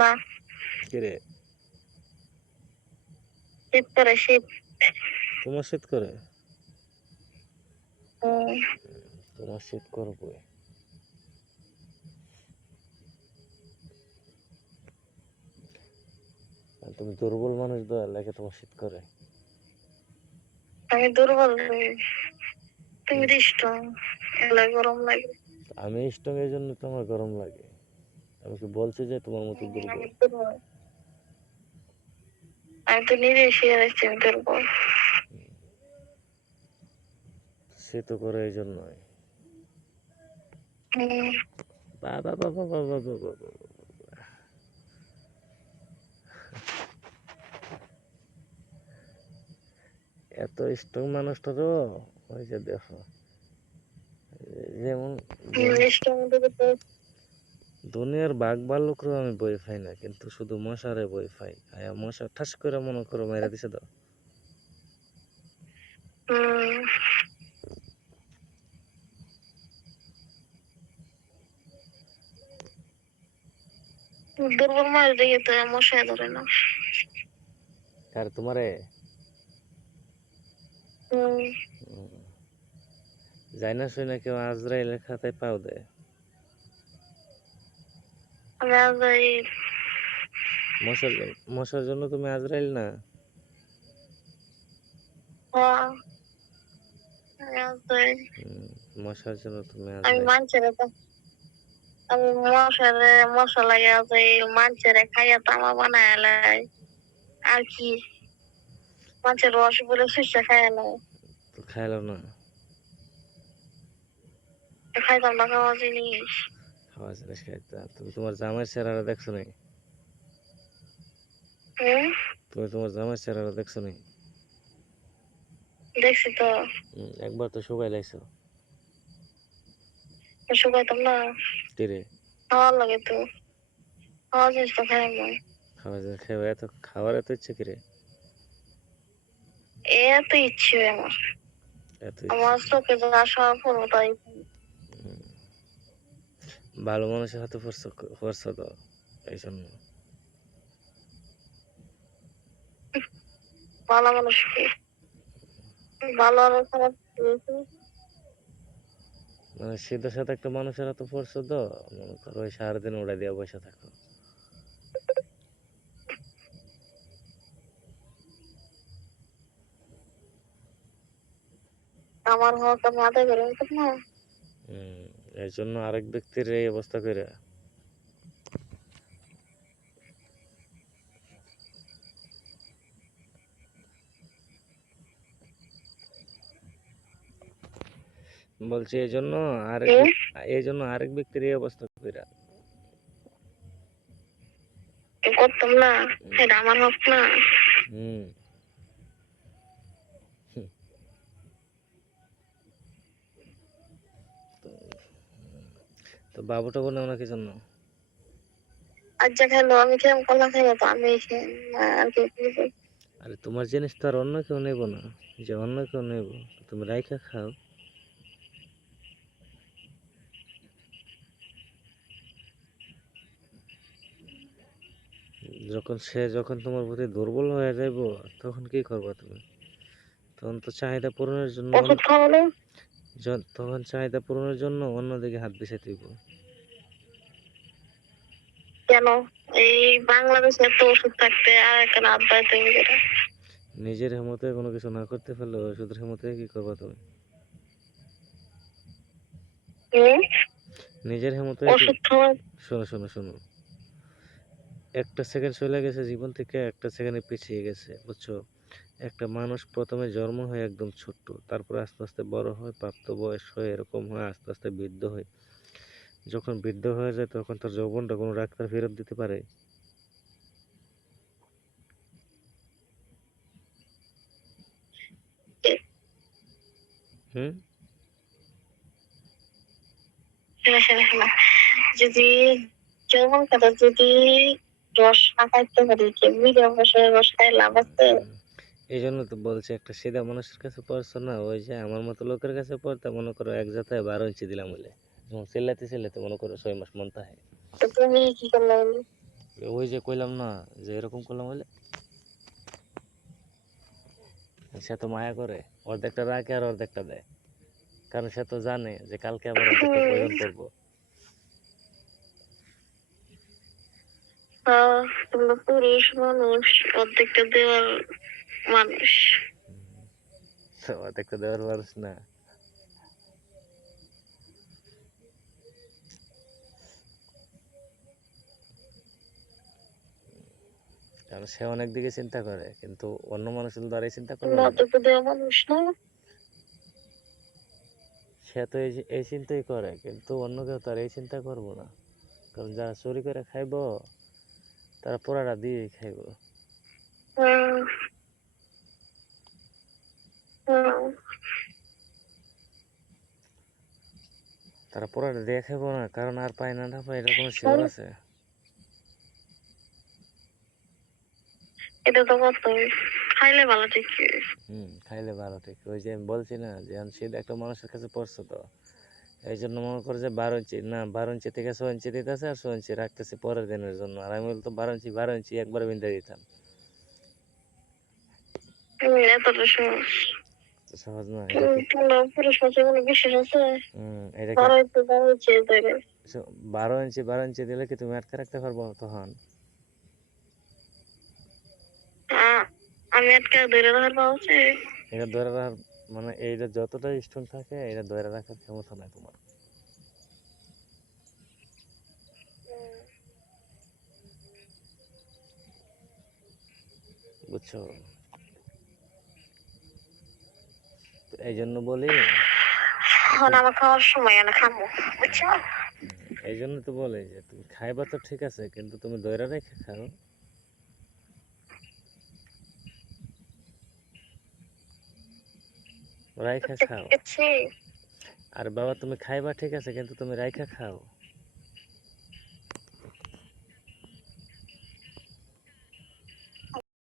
না, কি রে শীত করে শীত। তোমার শীত করে? হুম, তোমার শীত করবে। আর তুমি দুর্বল মানুষ দয়া লাগে তোমার শীত করে। আমি দুর্বল, তুমি তো স্ট্রং, এগুলা গরম লাগে। আমি স্ট্রং এই জন্য তোমার গরম লাগে। আমি কি বলছি যে তোমার মতো দুর্বল? আমি দুর্বল, আমি তো নিজে শিখে রাখছি আমি দুর্বল। সে তো করে এই জন্যই। হুম, বাবা বাবা বাবা বাবা বাবা, এত স্ট্রং মানুষটারও ওই যে দেখো, যেমন স্ট্রং থেকে তো দুনিয়ার বাঘ ভাল্লুকরেও আমি বই পাই না, কিন্তু শুধু মশারে বই পাই। আয়া মশা ঠাস করে মনে করো মেরা দিছে দাও। হুম, দুর্বল মানুষ দেখে তো মশাই ধরে না। আর তোমারে হুম, যাই না শুই না কেউ আজরাইলের খাতায় পাও দেয়। আমি আজ এই মশার জন্য তুমি আজরাইল না? হ্যাঁ, আমি আজ এই মশার জন্য তুমি আমি আজরাইল। মানছি রে, আমি মশারে মশা লাগে আজ এই মানছে খাইয়া তামা বানায় লাই। আর কি মাছের রস বলে শুষে খাইয়া লাই। তো খাইলো না? খাইতাম না খাওয়া জিনিস। খাওয়া জিনিস খাইতা? তুমি তোমার জামাই চেহারা দেখছো নি? হুম, তুমি তোমার জামাই চেহারা দেখছো নি? দেখছি তো, একবার তো শুকাই লাইছো। শুকাইতাম না। তীরে খাওয়ার লাগে তো, খাওয়া জিনিস তো খাই না। খাওয়া জিনিস খাইবে, এত খাওয়ার এত ইচ্ছে কিরে? এত ইচ্ছে আমার, এত ইচ্ছে? আমার চোখে যা আসা পড়বো তাই। ভালো মানুষের হাতে পড়ছো তো এই জন্য। ভালো মানুষ কি, ভালো আর খারাপ কি? মানে সিধা সাথে একটা মানুষের হাতে পড়ছো তো, মনে করো ওই সারাদিন উড়াই দিয়া বসে থাকো। আমার হওয়া তো মাথায় করে নিতাম না। এই জন্য আরেক ব্যক্তির এই অবস্থা করে। বলছি এই জন্য আরেক ব্যক্তির এই অবস্থা করে। করতাম না, এটা আমার হক না। হুম। হুম, তো বাবুটা বলে ওনাকে জন্য। আজ যা খাইলো আমি খেলাম, কলা খাইলো তো আমি খেয়ে আর কি করবো? আরে তোমার জিনিস তো আর অন্য কেউ নেব না, যে অন্য কেউ নেব, তুমি রাইখা খাও। যখন তোমার প্রতি দুর্বল হয়ে যাইব, তখন কি করবা তুমি? তখন তো চাহিদা পূরণের জন্য ওষুধ খাওয়ালো তখন চাহিদা পূরণের জন্য অন্যদিকে হাত বিষাইতে হইব। কেন? এই বাংলাদেশে এত ওষুধ থাকতে আর একটা রাত বাড়তে গেলে নিজের হেমতে কোনো কিছু না করতে পারলে ওষুধের হেমতে কি করবা তুমি? নিজের হেমতে কি? ওষুধ খাওয়া শোনো শোনো শোনো, একটা সেকেন্ড চলে গেছে জীবন থেকে, একটা সেকেন্ডে পিছিয়ে গেছে, বুঝছো? একটা মানুষ প্রথমে জন্ম হয় একদম ছোট্ট, তারপর আস্তে আস্তে বড় হয়, প্রাপ্তবয়স হয়, এরকম হয়, আস্তে আস্তে বৃদ্ধ হয়। যখন বৃদ্ধ হয়ে যায় তখন তার যৌবনটা কোনো ডাক্তার ফেরত দিতে পারে? হুম। যদি যৌবন কাটা যদি রস না খাইতে পারি, মিডিয়াম বয়সের রস খাই লাভ আছে? এই জন্য তো বলছি, একটা সিধা মানুষের কাছে পড়ছো না, ওই যে আমার মতো লোকের কাছে পড়তে মনে করো এক জাতায় 12 ইঞ্চি দিলাম বলে, যখন চিল্লাতে চিল্লাতে মনে করো 6 মাস মনটা হয়। তো তুমি কি করলে? ওই যে কইলাম না যে এরকম করলাম হলে সে তো মায়া করে, অর্ধেকটা রাখে আর অর্ধেকটা দেয়, কারণ সে তো জানে যে কালকে আবার অর্ধেকটা প্রয়োজন করবো। তোমরা পুরুষ মানুষ, অর্ধেকটা দেওয়ার মানুষ। তো অর্ধেকটা দেওয়ার পারিস না। কারণ সে অনেক দিকে চিন্তা করে, কিন্তু অন্য মানুষের দ্বারাই চিন্তা করবে তোমরা না। অর্ধেকটা দেওয়া মানুষ না। সে তো এই চিন্তাই করে, কিন্তু অন্য কেউ তার এই চিন্তা করবো না, কারণ যারা চুরি করে খাইবো তারা পোড়াটা দিয়েই খাইবো। হুম, হুম। তারা পোড়াটা দিয়ে খাইবো না, কারণ আর পায় না না পায়, এটা কোনো শিওর আছে? এটা তো কতই খাইলে ভালো ঠিক। খাইলে ভালো, ঠিক। ওই যে আমি বলছি না যে শীত একটা মানুষের কাছে পড়ছে, তো এই জন্য মনে করে যে 12 ইঞ্চি না, 12 ইঞ্চি থেকে 6 ইঞ্চি দিতেছে আর 6 ইঞ্চি রাখতেছে পরের দিনের জন্য। আর আমি বলতো 12 ইঞ্চি একবার বিন্দা দিতাম। এতটা সহজ। সহজ না এটা কি? তোমরা পুরুষ মানুষের কোনো বিশ্বাস আছে? এটা কি? বড় একটু বড় হচ্ছে ধরে। 12 ইঞ্চি দিলে কি তুমি আটকে রাখতে পারবো তখন? আমি আটকে ধরে রাখার পাওয়া উচিত। এটা ধরে রাখার মানে এইটা যতটা স্ট্রং থাকে এটা ধরে রাখার ক্ষমতা নাই তোমার, বুঝছো? তো এই জন্য বলি, এখন আমার খাওয়ার সময় না, খাবো, বুঝছো? এই জন্য তো বলে যে তুমি খাইবা তো ঠিক আছে, কিন্তু তুমি ধরে রেখে খাও। রাইখা খাও। বুঝছি। আর বাবা তুমি খাইবা ঠিক আছে, কিন্তু তুমি রাইখা খাও।